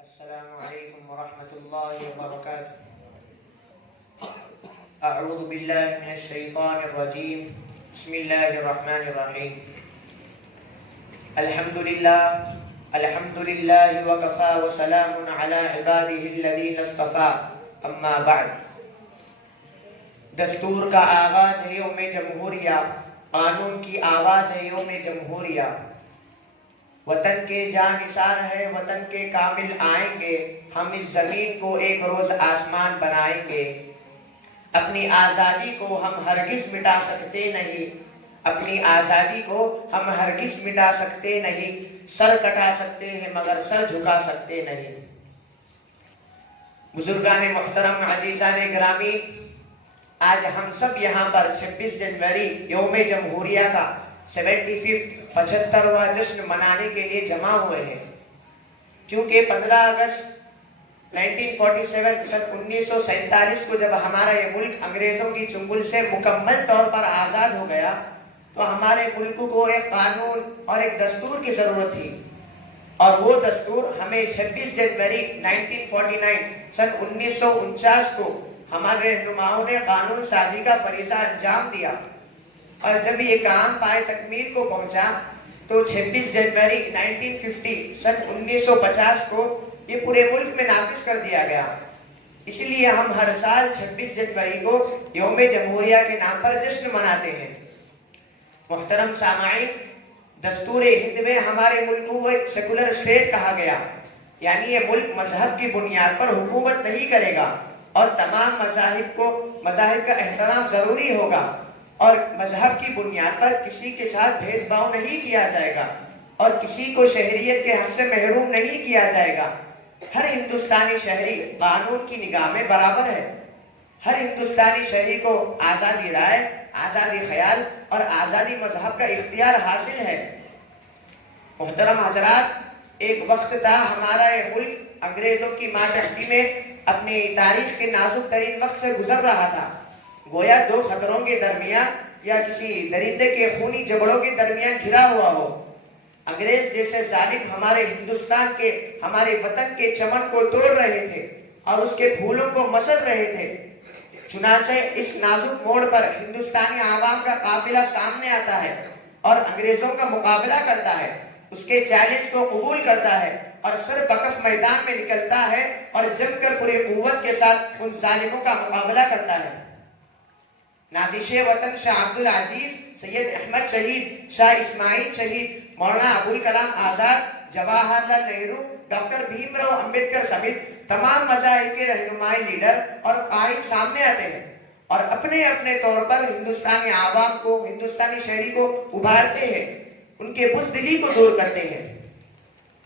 السلام علیکم ورحمۃ اللہ وبرکاتہ۔ اعوذ باللہ من الشیطان الرجیم، بسم اللہ الرحمن الرحیم۔ الحمد للہ وکفی وسلام علی عبادہ الذین اصطفی، اما بعد۔ دستور کا آغاز ہے یوم جمہوریہ، قانون کی آواز ہے یوم جمہوریہ۔ وطن کے جانثار ہے، وطن کے کامل آئیں گے، ہم اس زمین کو ایک روز آسمان بنائیں گے۔ اپنی آزادی کو ہم ہرگز مٹا سکتے نہیں، اپنی آزادی کو ہم ہرگز مٹا سکتے نہیں۔ سر کٹا سکتے ہیں مگر سر جھکا سکتے نہیں۔ بزرگان محترم، عزیزان گرامی، آج ہم سب یہاں پر 26 جنوری یوم جمہوریہ کا 75واں جشن منانے کے لیے جمع ہوئے ہیں، کیونکہ 15 اگست 1947 کو جب ہمارا یہ ملک انگریزوں کی چنگل سے مکمل طور پر آزاد ہو گیا تو ہمارے ملک کو ایک قانون اور ایک دستور کی ضرورت تھی، اور وہ دستور ہمیں 26 جنوری 1949 کو ہمارے رہنماؤں نے قانون سازی کا فریضہ انجام دیا، اور جب یہ کام پائے تکمیل کو پہنچا تو 26 جنوری 1950 کو یہ پورے ملک میں نافذ کر دیا گیا۔ اس لیے ہم ہر سال 26 جنوری کو یوم جمہوریہ کے نام پر جشن مناتے ہیں۔ محترم سامعین، دستور ہند میں ہمارے ملک کو ایک سیکولر اسٹیٹ کہا گیا، یعنی یہ ملک مذہب کی بنیاد پر حکومت نہیں کرے گا، اور تمام مذاہب کا احترام ضروری ہوگا، اور مذہب کی بنیاد پر کسی کے ساتھ بھید بھاؤ نہیں کیا جائے گا، اور کسی کو شہریت کے حق سے محروم نہیں کیا جائے گا۔ ہر ہندوستانی شہری قانون کی نگاہ میں برابر ہے۔ ہر ہندوستانی شہری کو آزادی رائے، آزادی خیال اور آزادی مذہب کا اختیار حاصل ہے۔ محترم حضرات، ایک وقت تھا ہمارا یہ ملک انگریزوں کی ماتحتی میں اپنی تاریخ کے نازک ترین وقت سے گزر رہا تھا، گویا دو خطروں کے درمیان یا کسی درندے کے خونی جھگڑوں کے درمیان گھرا ہوا ہو۔ انگریز جیسے ظالم ہمارے ہندوستان کے، ہمارے وطن کے چمن کو توڑ رہے تھے اور اس کے پھولوں کو مسل رہے تھے۔ چنانچہ اس نازک موڑ پر ہندوستانی عوام کا قافلہ سامنے آتا ہے اور انگریزوں کا مقابلہ کرتا ہے، اس کے چیلنج کو قبول کرتا ہے اور سر بکف میدان میں نکلتا ہے اور جم کر پوری قوت کے ساتھ ان ظالموں کا مقابلہ کرتا ہے۔ نازش وطن شاہ عبدالعزیز، سید احمد شہید، شاہ اسماعیل شہید، مولانا ابوالکلام آزاد، جواہر لال نہرو، ڈاکٹر بھیم راؤ امبیڈکر سمیت تمام مذاہب کے رہنمائی لیڈر اور قائد سامنے آتے ہیں اور اپنے اپنے طور پر ہندوستانی عوام کو، ہندوستانی شہری کو ابھارتے ہیں، ان کے بزدلی کو دور کرتے ہیں۔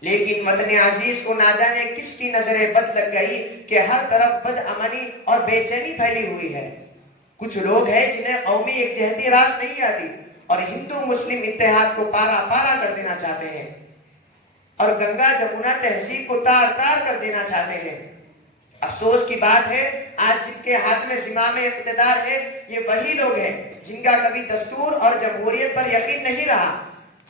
لیکن وطن عزیز کو نہ جانے کس کی نظر بد لگ گئی کہ ہر طرف بد امنی اور بے چینی پھیلی ہوئی ہے۔ کچھ لوگ ہیں جنہیں قومی یکجہتی راس نہیں آتی اور ہندو مسلم اتحاد کو پارا پارا کر دینا چاہتے ہیں اور گنگا جمنا تہذیب کو تار تار کر دینا چاہتے ہیں۔ افسوس کی بات ہے، آج جن کے ہاتھ میں زمام اقتدار ہے یہ وہی لوگ ہیں جن کا کبھی دستور اور جمہوریت پر یقین نہیں رہا،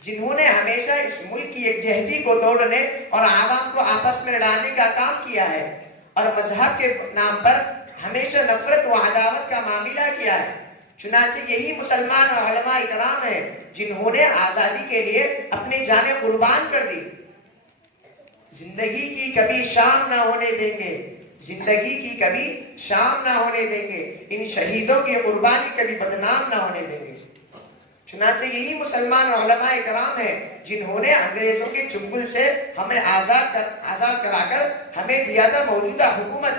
جنہوں نے ہمیشہ اس ملک کی یکجہتی کو توڑنے اور عوام کو آپس میں لڑانے کا کام کیا ہے، اور مذہب کے نام پر ہمیشہ نفرت و عداوت کا معاملہ کیا ہے۔ چنانچہ یہی مسلمان اور علماء اکرام ہیں جنہوں نے آزادی کے لیے اپنی جانیں قربان کر دی۔ زندگی کی کبھی شام نہ ہونے دیں گے، زندگی کی کبھی شام نہ ہونے دیں گے، ان شہیدوں کی قربانی کبھی بدنام نہ ہونے دیں گے۔ چنانچہ یہی مسلمان اور علماء اکرام ہیں جنہوں نے انگریزوں کے چنگل سے ہمیں آزاد کرا کر ہمیں دیا تھا موجودہ حکومت۔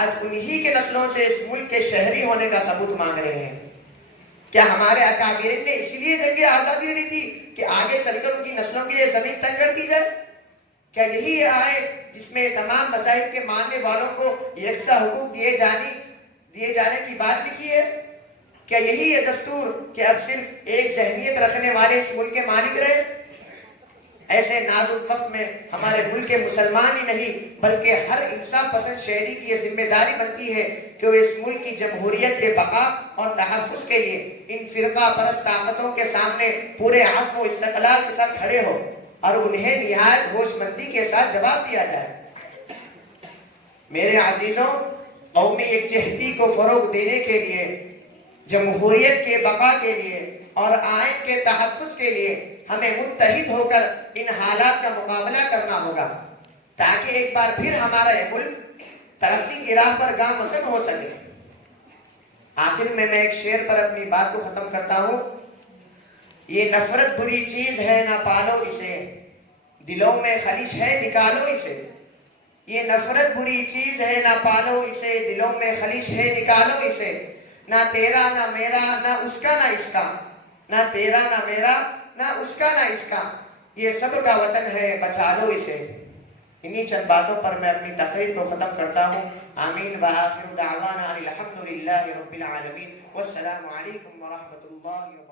آج انہی کے نسلوں سے اس ملک کے شہری ہونے کا ثبوت مانگ رہے ہیں۔ کیا ہمارے اکابرین نے اس لیے جنگ آزادی لڑی تھی کہ آگے چل کر ان کی نسلوں کے لیے زمین تنگ کر دی جائے؟ کیا یہی ہے جس میں تمام مذاہب کے ماننے والوں کو یکساں حقوق دیے جانے کی بات لکھی ہے؟ کیا یہی ہے دستور کہ اب صرف ایک ذہنیت رکھنے والے اس ملک کے مالک رہے؟ ایسے نازک وقت میں ہمارے ملک کے مسلمان ہی نہیں بلکہ ہر انصاف پسند شہری کی یہ ذمہ داری بنتی ہے کہ وہ اس ملک کی جمہوریت کے بقا اور تحفظ کے لیے ان فرقہ پرست طاقتوں کے سامنے پورے عزم و استقلال کے ساتھ کھڑے ہو اور انہیں نہایت ہوش مندی کے ساتھ جواب دیا جائے۔ میرے عزیزوں، قومی یکجہتی کو فروغ دینے کے لیے، جمہوریت کے بقا کے لیے اور آئین کے تحفظ کے لیے ہمیں متحد ہو کر ان حالات کا مقابلہ کرنا ہوگا، تاکہ ایک بار پھر ہمارا یہ ملک ترقی کی راہ پر گامزن ہو سکے۔ آخر میں ایک شعر پر اپنی بات کو ختم کرتا ہوں۔ یہ نفرت بری چیز ہے نہ پالو اسے، دلوں میں خلش ہے نکالو اسے۔ یہ نفرت بری چیز ہے نہ پالو اسے، دلوں میں خلش ہے نکالو اسے۔ نہ تیرا نہ میرا نہ اس کا نہ اس کا، نہ تیرا نہ میرا نہ اس کا نہ اس کا، یہ سب کا وطن ہے بچا لو اسے۔ انہی چند باتوں پر میں اپنی تقریر کو ختم کرتا ہوں۔ آمین وآخر دعوانا الحمدللہ رب العالمین، والسلام علیکم ورحمۃ اللہ وبرکاتہ۔